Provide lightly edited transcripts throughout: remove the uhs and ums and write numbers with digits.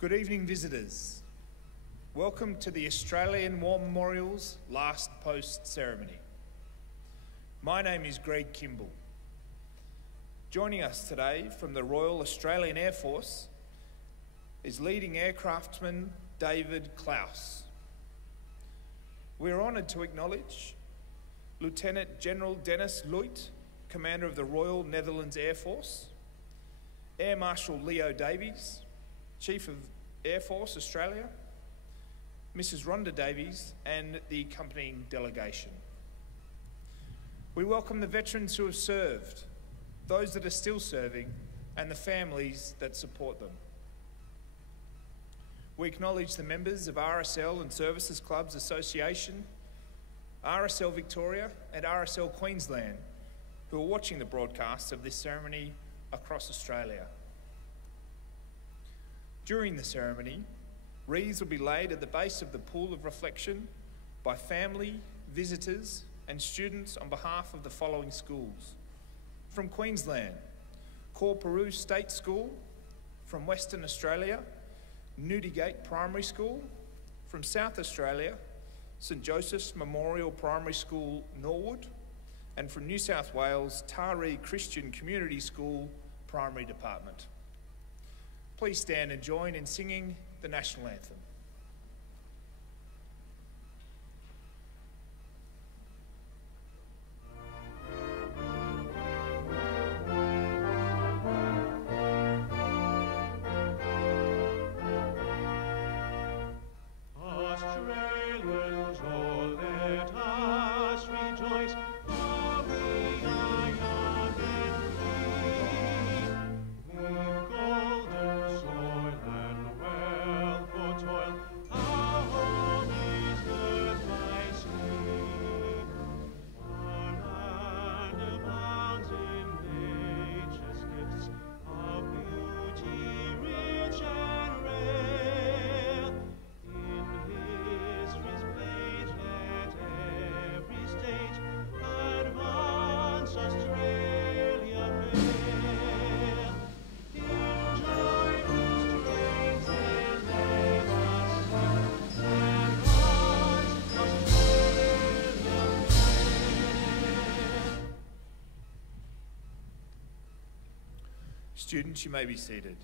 Good evening, visitors. Welcome to the Australian War Memorial's last post ceremony. My name is Greg Kimball. Joining us today from the Royal Australian Air Force is leading aircraftsman David Klaus. We are honoured to acknowledge Lieutenant General Dennis Luit, Commander of the Royal Netherlands Air Force, Air Marshal Leo Davies, Chief of Air Force Australia, Mrs. Rhonda Davies, and the accompanying delegation. We welcome the veterans who have served, those that are still serving, and the families that support them. We acknowledge the members of RSL and Services Clubs Association, RSL Victoria and RSL Queensland who are watching the broadcast of this ceremony across Australia. During the ceremony, wreaths will be laid at the base of the pool of reflection by family, visitors and students on behalf of the following schools. From Queensland, Corperu State School. From Western Australia, Newdigate Primary School. From South Australia, St Joseph's Memorial Primary School, Norwood. And from New South Wales, Taree Christian Community School Primary Department. Please stand and join in singing the National Anthem. Students, you may be seated.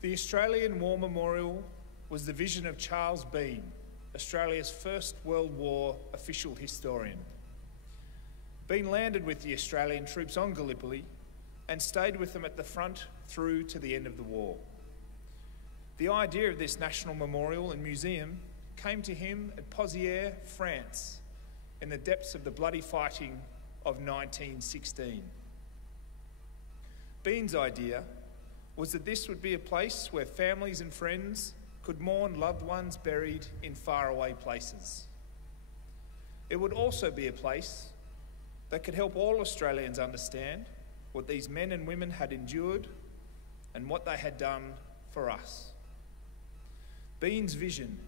The Australian War Memorial was the vision of Charles Bean, Australia's First World War official historian. Bean landed with the Australian troops on Gallipoli and stayed with them at the front through to the end of the war. The idea of this national memorial and museum came to him at Pozières, France, in the depths of the bloody fighting of 1916. Bean's idea was that this would be a place where families and friends could mourn loved ones buried in faraway places. It would also be a place that could help all Australians understand what these men and women had endured and what they had done for us. Bean's vision,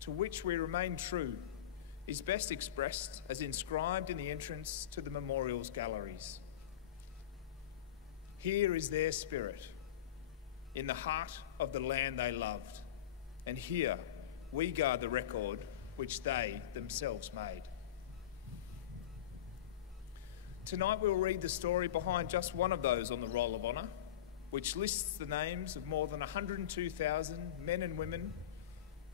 to which we remain true, is best expressed as inscribed in the entrance to the memorial's galleries. Here is their spirit, in the heart of the land they loved, and here we guard the record which they themselves made. Tonight we'll read the story behind just one of those on the Roll of Honour, which lists the names of more than 102,000 men and women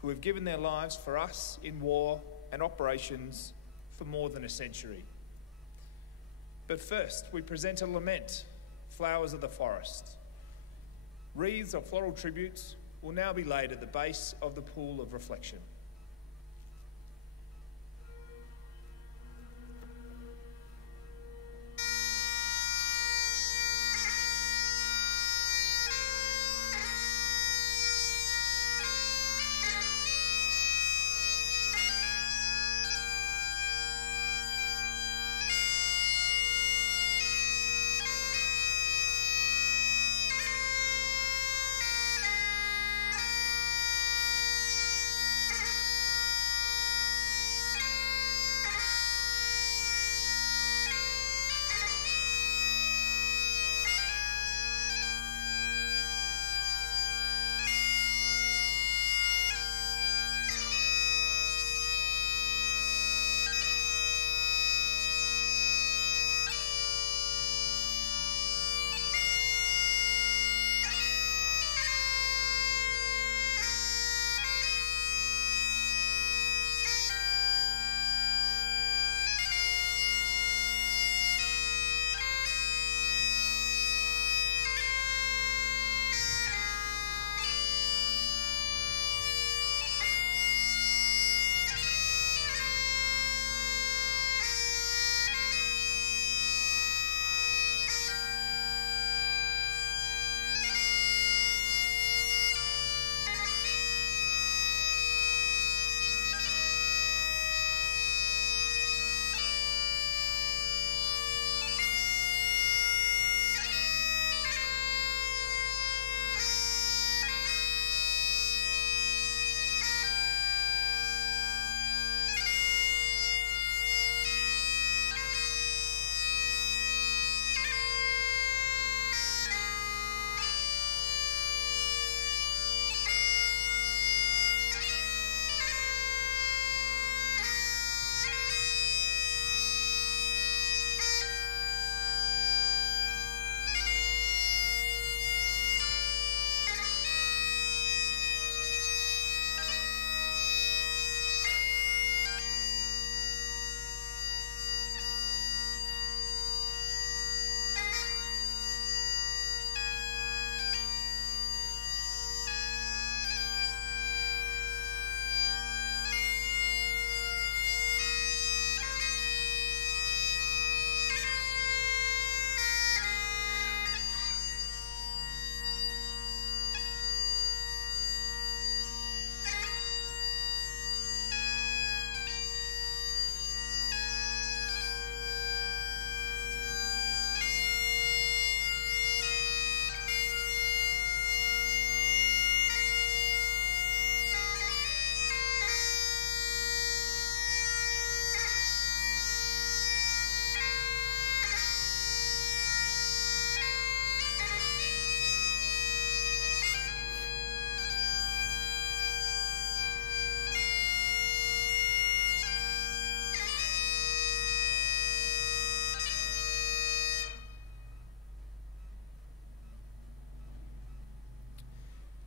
who have given their lives for us in war and operations for more than a century. But first, we present a lament, Flowers of the Forest. Wreaths of floral tributes will now be laid at the base of the pool of reflection.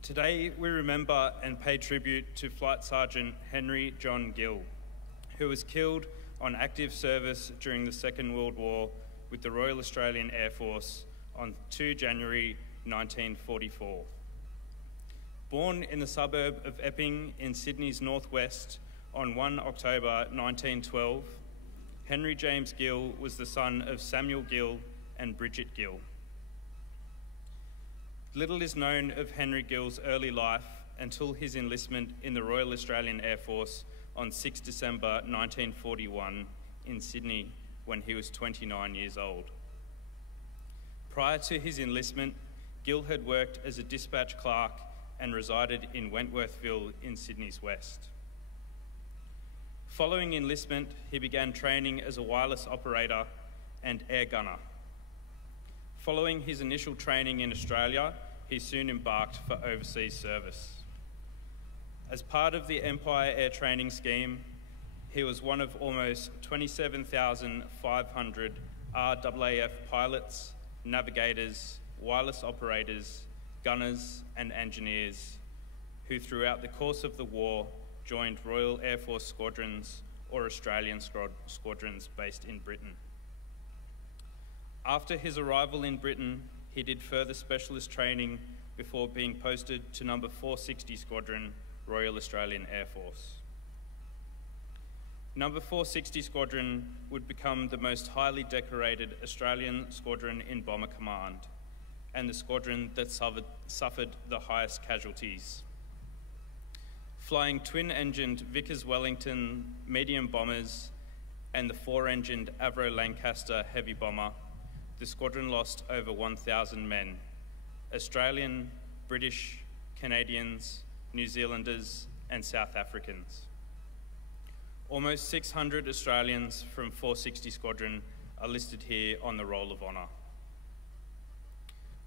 Today we remember and pay tribute to Flight Sergeant Henry John Gill, who was killed on active service during the Second World War with the Royal Australian Air Force on 2 January 1944. Born in the suburb of Epping in Sydney's northwest on 1 October 1912, Henry James Gill was the son of Samuel Gill and Bridget Gill. Little is known of Henry Gill's early life until his enlistment in the Royal Australian Air Force on 6 December 1941 in Sydney when he was 29 years old. Prior to his enlistment, Gill had worked as a dispatch clerk and resided in Wentworthville in Sydney's west. Following enlistment, he began training as a wireless operator and air gunner. Following his initial training in Australia, he soon embarked for overseas service. As part of the Empire Air Training Scheme, he was one of almost 27,500 RAAF pilots, navigators, wireless operators, gunners and engineers who throughout the course of the war joined Royal Air Force squadrons or Australian squadrons based in Britain. After his arrival in Britain, he did further specialist training before being posted to number 460 Squadron, Royal Australian Air Force. Number 460 Squadron would become the most highly decorated Australian squadron in Bomber Command and the squadron that suffered the highest casualties. Flying twin-engined Vickers Wellington medium bombers and the four-engined Avro Lancaster heavy bomber, the squadron lost over 1,000 men, Australian, British, Canadians, New Zealanders and South Africans. Almost 600 Australians from 460 Squadron are listed here on the Roll of Honour.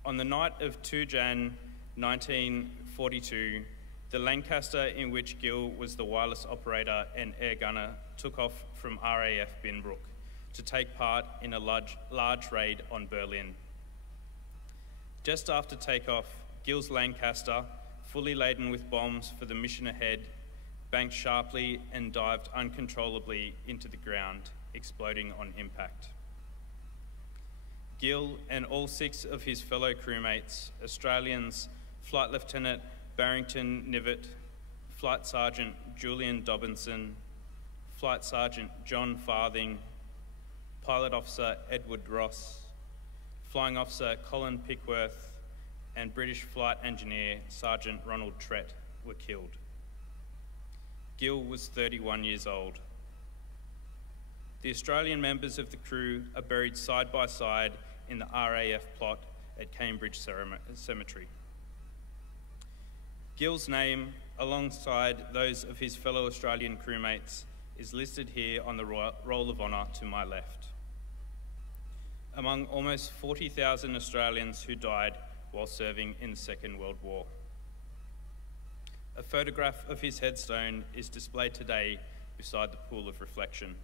On the night of 2 Jan 1942, the Lancaster in which Gill was the wireless operator and air gunner took off from RAF Binbrook to take part in a large raid on Berlin. Just after takeoff, Gill's Lancaster, fully laden with bombs for the mission ahead, banked sharply and dived uncontrollably into the ground, exploding on impact. Gill and all 6 of his fellow crewmates, Australians, Flight Lieutenant Barrington Nivet, Flight Sergeant Julian Dobinson, Flight Sergeant John Farthing, Pilot Officer Edward Ross, Flying Officer Colin Pickworth, and British Flight Engineer Sergeant Ronald Trett were killed. Gill was 31 years old. The Australian members of the crew are buried side by side in the RAF plot at Cambridge Cemetery. Gill's name, alongside those of his fellow Australian crewmates, is listed here on the Roll of Honour to my left. Among almost 40,000 Australians who died while serving in the Second World War. A photograph of his headstone is displayed today beside the pool of reflection.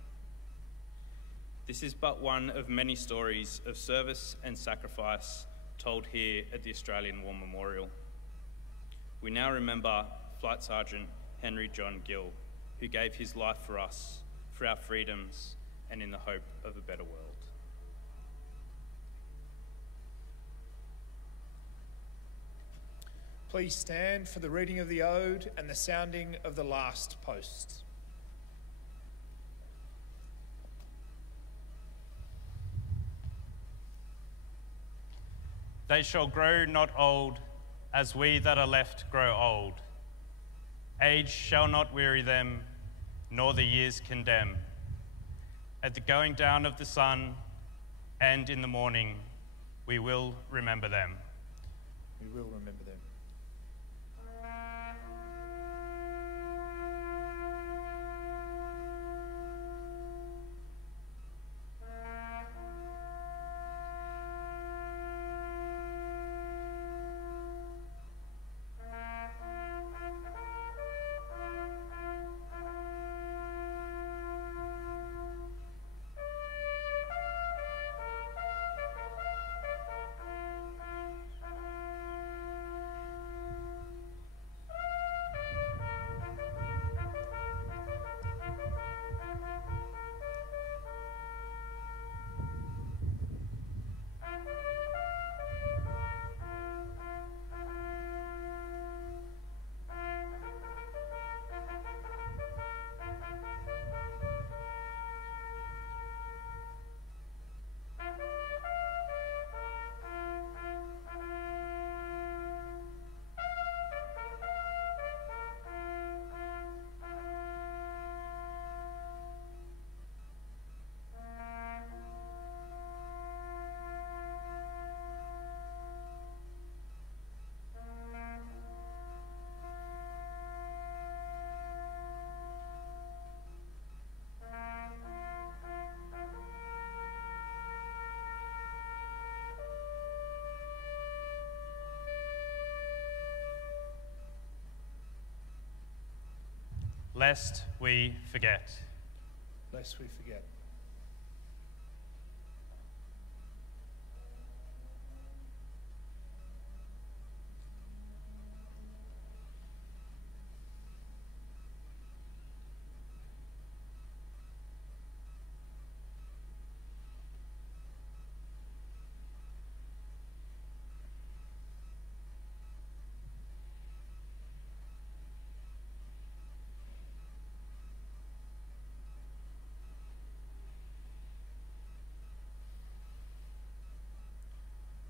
This is but one of many stories of service and sacrifice told here at the Australian War Memorial. We now remember Flight Sergeant Henry John Gill, who gave his life for us, for our freedoms, and in the hope of a better world. Please stand for the reading of the ode and the sounding of the last posts. They shall grow not old, as we that are left grow old. Age shall not weary them, nor the years condemn. At the going down of the sun and in the morning, we will remember them. We will remember them. lest we forget. Lest we forget.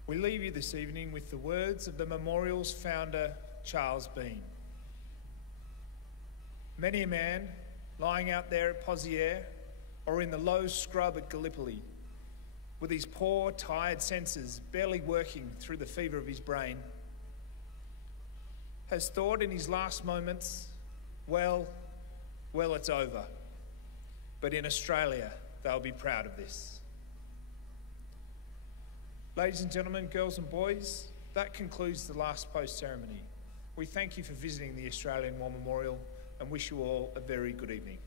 We leave you this evening with the words of the memorial's founder, Charles Bean. Many a man lying out there at Pozières or in the low scrub at Gallipoli, with his poor, tired senses barely working through the fever of his brain, has thought in his last moments, well, it's over. But in Australia, they'll be proud of this. Ladies and gentlemen, girls and boys, that concludes the last post ceremony. We thank you for visiting the Australian War Memorial and wish you all a very good evening.